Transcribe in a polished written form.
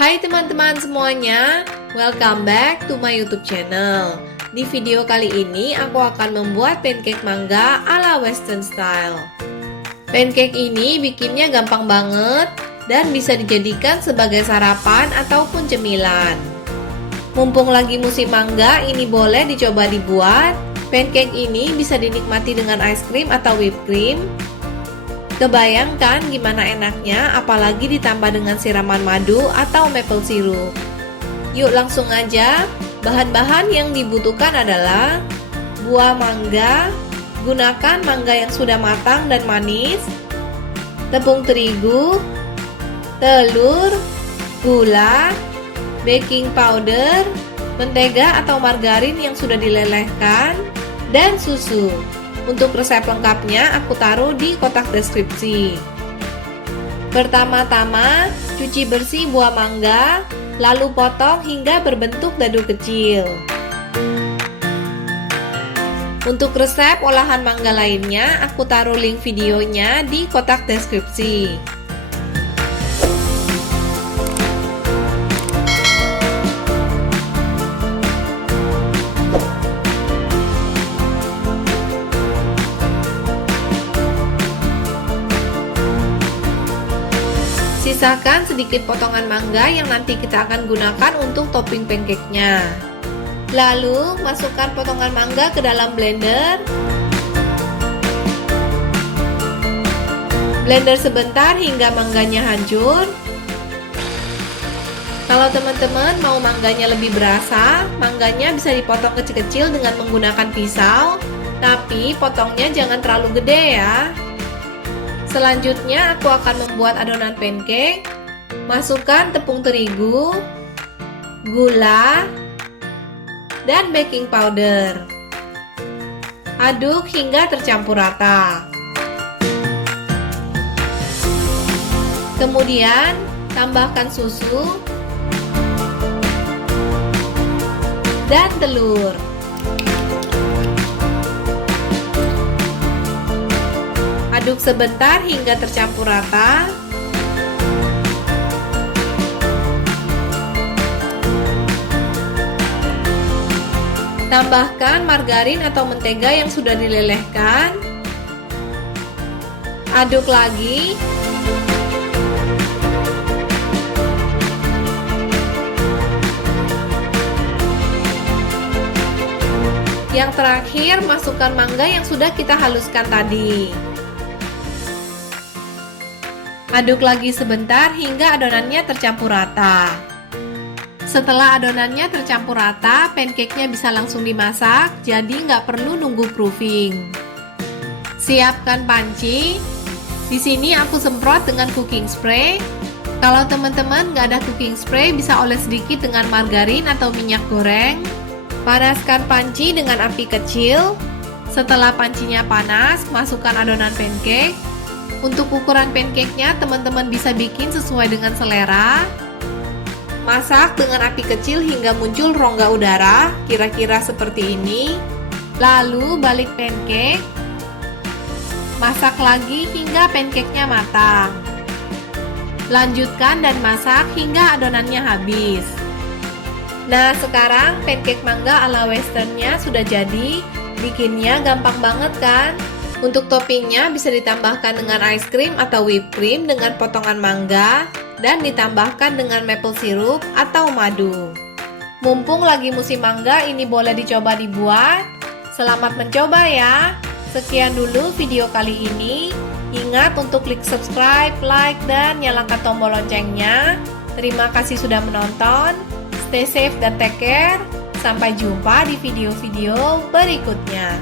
Hai teman-teman semuanya, welcome back to my YouTube channel. Di video kali ini aku akan membuat pancake mangga ala western style. Pancake ini bikinnya gampang banget dan bisa dijadikan sebagai sarapan ataupun cemilan. Mumpung lagi musim mangga, ini boleh dicoba dibuat. Pancake ini bisa dinikmati dengan ice cream atau whipped cream. Kebayangkan gimana enaknya, apalagi ditambah dengan siraman madu atau maple syrup. Yuk langsung aja. Bahan-bahan yang dibutuhkan adalah buah mangga, gunakan mangga yang sudah matang dan manis, tepung terigu, telur, gula, baking powder, mentega atau margarin yang sudah dilelehkan, dan susu. Untuk resep lengkapnya aku taruh di kotak deskripsi. Pertama-tama, cuci bersih buah mangga, lalu potong hingga berbentuk dadu kecil. Untuk resep olahan mangga lainnya, aku taruh link videonya di kotak deskripsi. Sisakan sedikit potongan mangga yang nanti kita akan gunakan untuk topping pancake-nya. Lalu, masukkan potongan mangga ke dalam blender. Blender sebentar hingga mangganya hancur. Kalau teman-teman mau mangganya lebih berasa, mangganya bisa dipotong kecil-kecil dengan menggunakan pisau, tapi potongnya jangan terlalu gede ya. Selanjutnya aku akan membuat adonan pancake. Masukkan tepung terigu, gula, dan baking powder. Aduk hingga tercampur rata. Kemudian tambahkan susu dan telur. Aduk sebentar hingga tercampur rata. Tambahkan margarin atau mentega yang sudah dilelehkan. Aduk lagi. Yang terakhir, masukkan mangga yang sudah kita haluskan tadi. Aduk lagi sebentar hingga adonannya tercampur rata. Setelah adonannya tercampur rata, pancake-nya bisa langsung dimasak, jadi nggak perlu nunggu proofing. Siapkan panci. Di sini aku semprot dengan cooking spray. Kalau teman-teman nggak ada cooking spray, bisa oles sedikit dengan margarin atau minyak goreng. Panaskan panci dengan api kecil. Setelah pancinya panas, masukkan adonan pancake. Untuk ukuran pancake-nya, teman-teman bisa bikin sesuai dengan selera. Masak dengan api kecil hingga muncul rongga udara, kira-kira seperti ini. Lalu balik pancake. Masak lagi hingga pancake-nya matang. Lanjutkan dan masak hingga adonannya habis. Nah, sekarang pancake mangga ala westernnya sudah jadi. Bikinnya gampang banget kan? Untuk toppingnya bisa ditambahkan dengan ice cream atau whipped cream dengan potongan mangga dan ditambahkan dengan maple syrup atau madu. Mumpung lagi musim mangga, ini boleh dicoba dibuat. Selamat mencoba ya. Sekian dulu video kali ini. Ingat untuk klik subscribe, like, dan nyalakan tombol loncengnya. Terima kasih sudah menonton. Stay safe dan take care. Sampai jumpa di video-video berikutnya.